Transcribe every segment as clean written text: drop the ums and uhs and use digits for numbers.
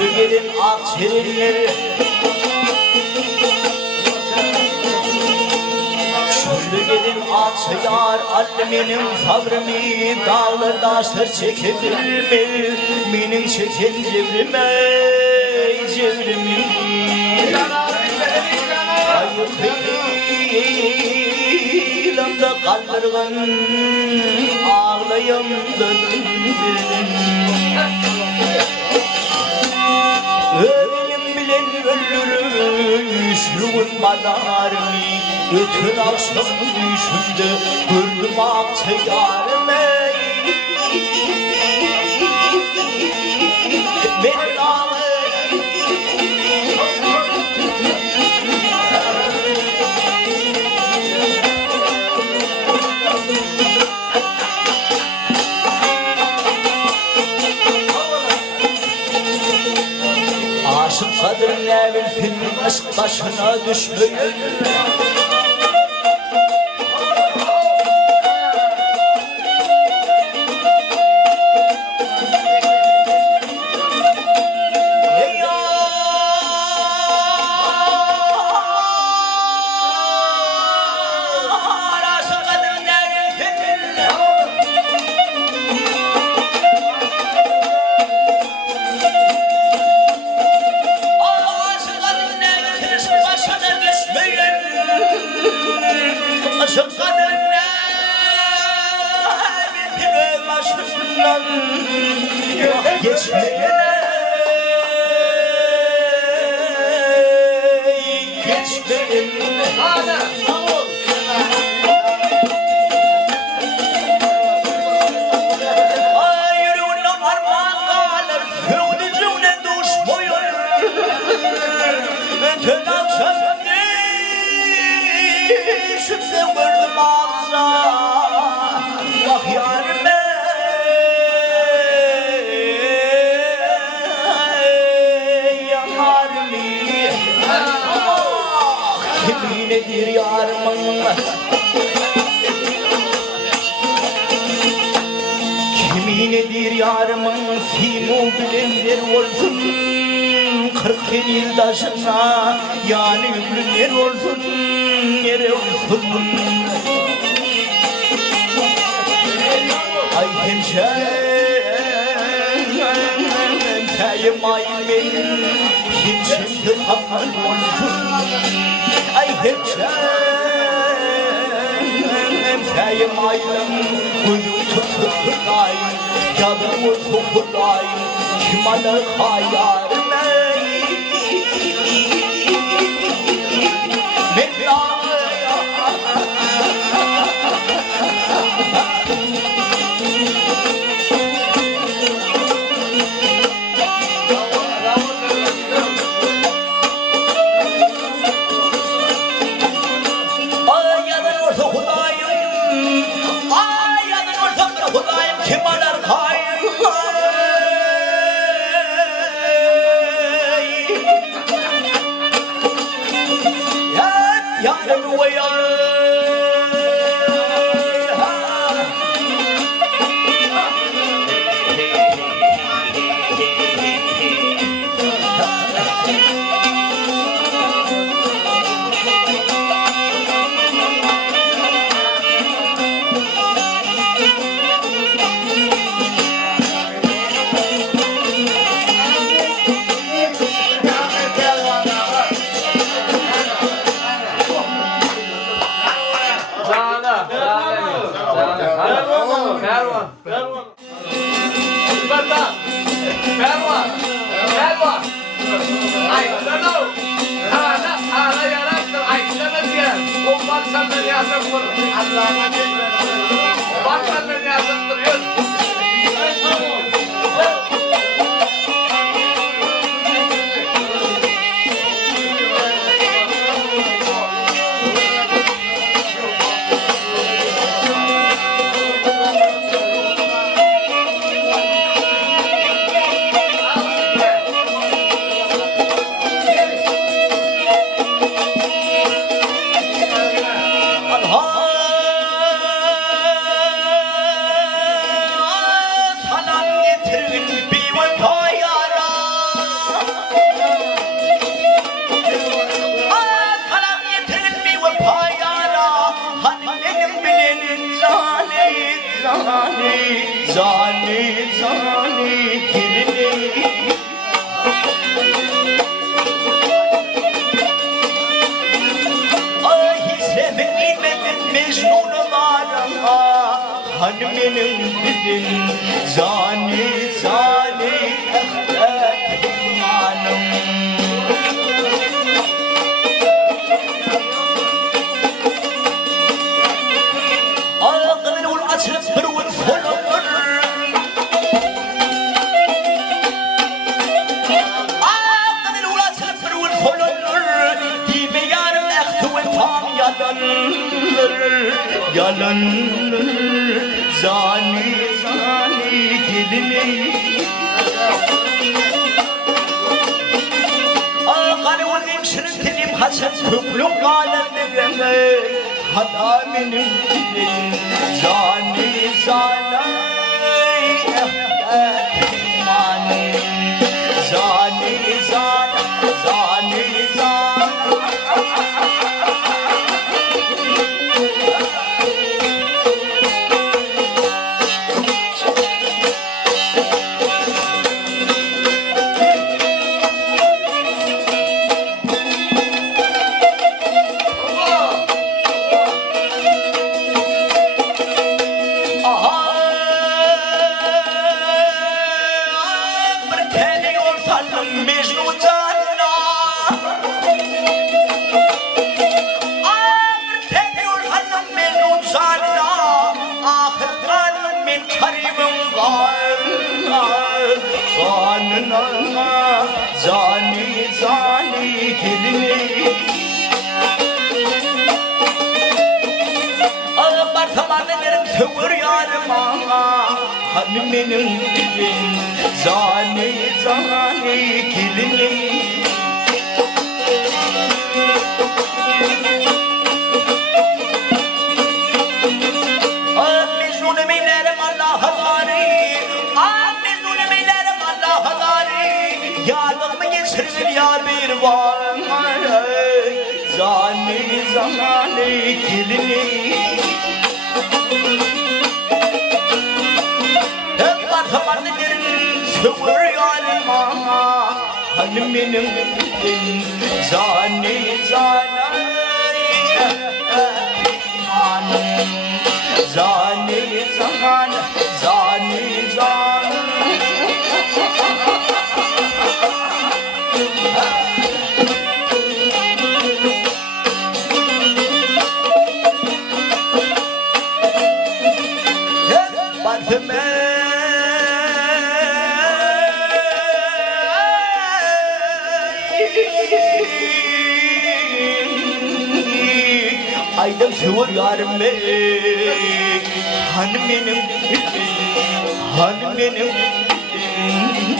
Şükrü gelin akçerilleri, şükrü gelin akçayar annemin sabrımı dağlar daşlar çekebilir mi? Benim çeken cevrime cevrimi ayıp eylem de kaldırgan ağlayam da ölüm bilen öldürmüş ruhun madarımı bütün akşam düşümde gördüm akçayarımı ben ağlayam aşık kadın evvel film aşk başına düşmüyor geçmeyene geçmeyene ayırına parmak kalır fevdicune düşmüyor bütün akşam düşüp de gördüm ağza bak yarım nedir yarımın kimi nedir yarımın simu bilenler olsun 40 yıldaşına yani ömrünler olsun nere olsun ay hemşerim aymen kimse kapal olsun ay hemşerim aylım kuyu tutuklayın yadımı tutuklayın kim alır hayalime yarın ve yarın hanımının dilin zani zani ehlimanım. Ağzını ul açıp durun folur. Ağzını ul açıp durun folur. Dime yarım ehtuven tam yalan zani zani gelini ağanı olayım şirintinim haçın tüplüm kalemlerime hata benim dilim zani zanay ehlimanım zani zani zani zani zani zani gelini ağlar tamanlarım tövür yarım ağa hanımının dilin zani zani gelini Mecnun eminlerim Allah'a gari Mecnun eminlerim Allah'a gari Yardımı geçirir yar bir var zani zani gelini hep atamanı derin sıvır yarim ağa hanımının dilin zani zani ehlimanım zani zani zani zani Aydım sıvır yarım hanımının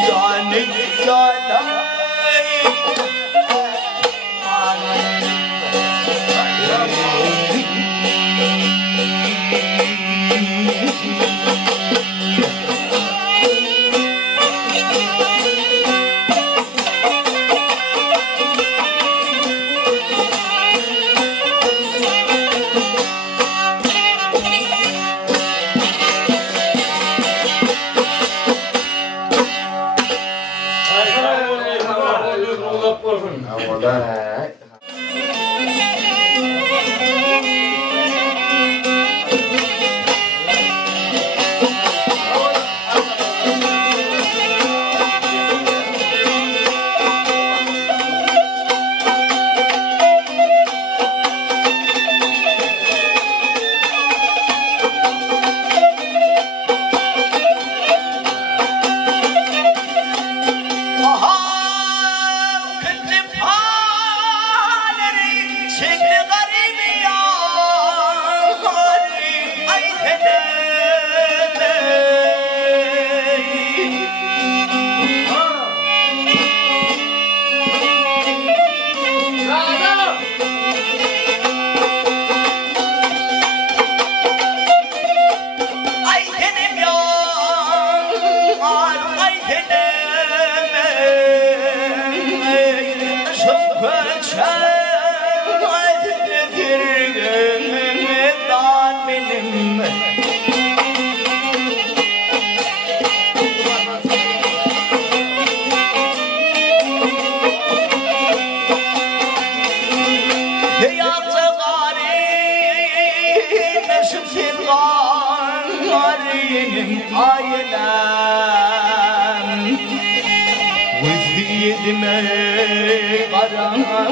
zani zani yedime karamdı.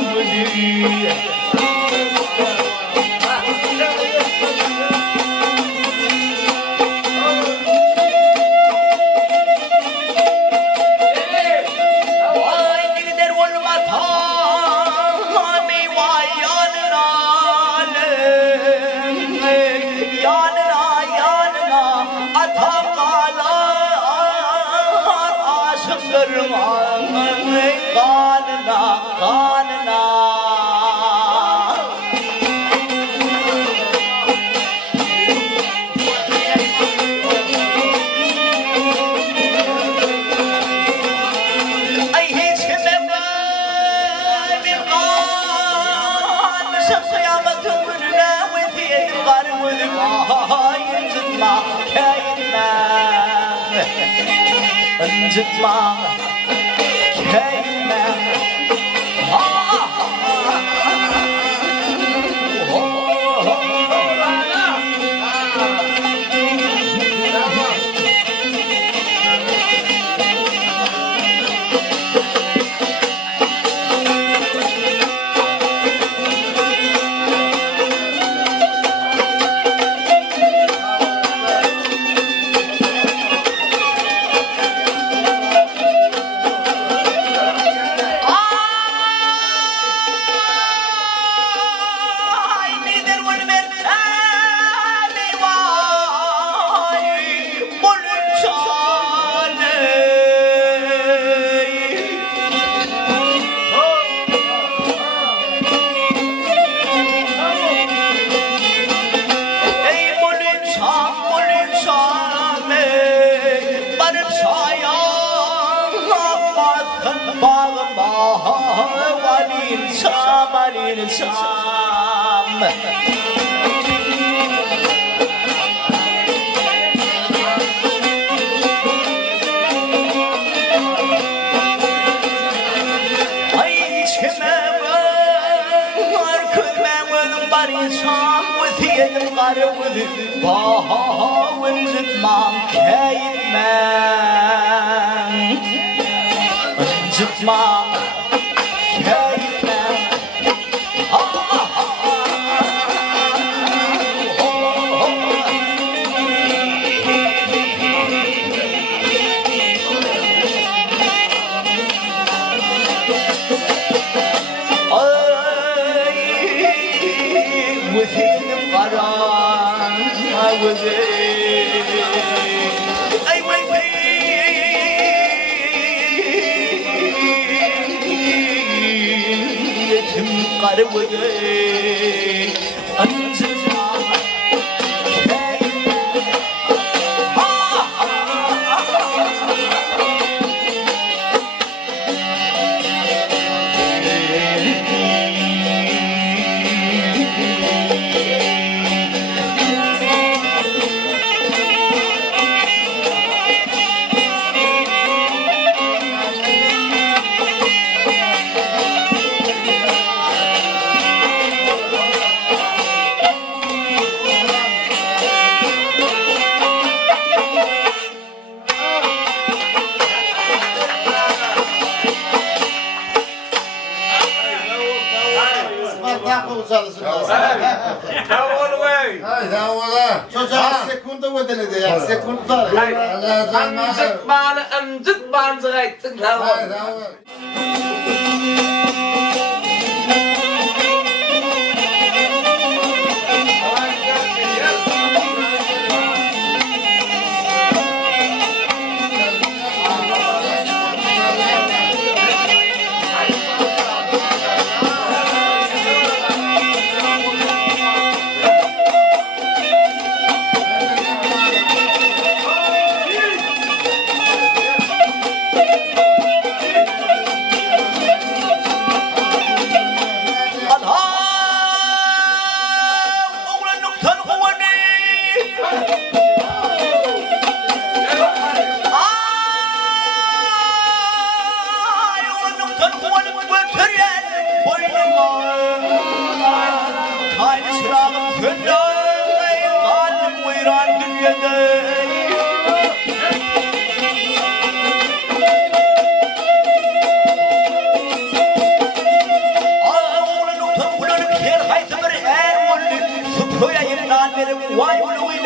Unzitma kayma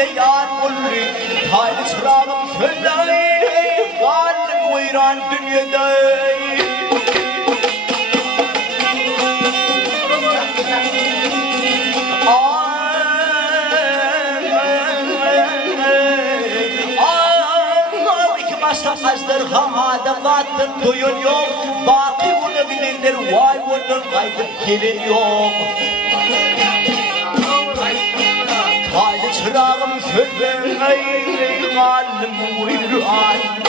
ile yar kulli Taylı çırağım kölley Galim uyran dünyada Azdır hamada battın duyun yok Baki bunu bilindir vay bunun kaydıp gelin yok Haydi çırağım sönme Galim uyran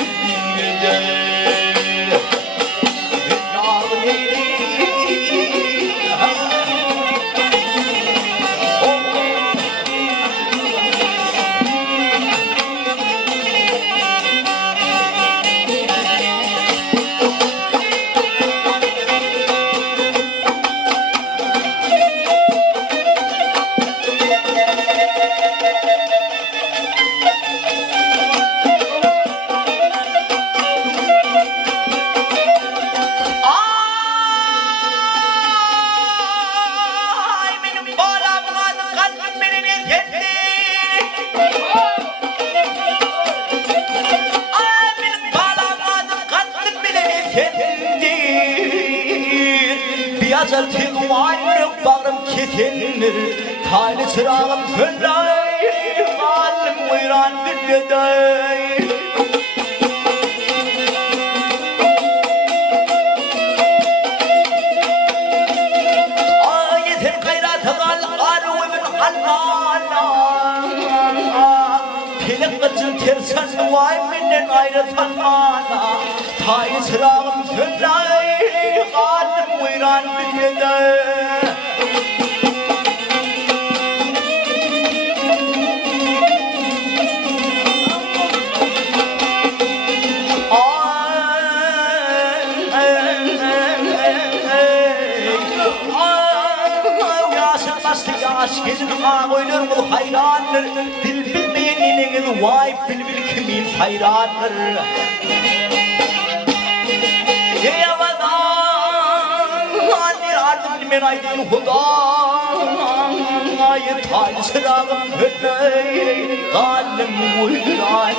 Yazar tek varlık bağrım ketenir Taylı çırağım söndür Galim uyran dünyada Ayetim gayratı gal aruvun hallala Telek kıcın tersen vay minnen ayrı tanmana Taylı çırağım söndür Galim uyran dünyada Aşkın ağoynur mu hayrandır Dil bilmeyeninin vay bilbil kimin hayrandır Men aydın huda Ayı tay çırağım hünney Galim uyran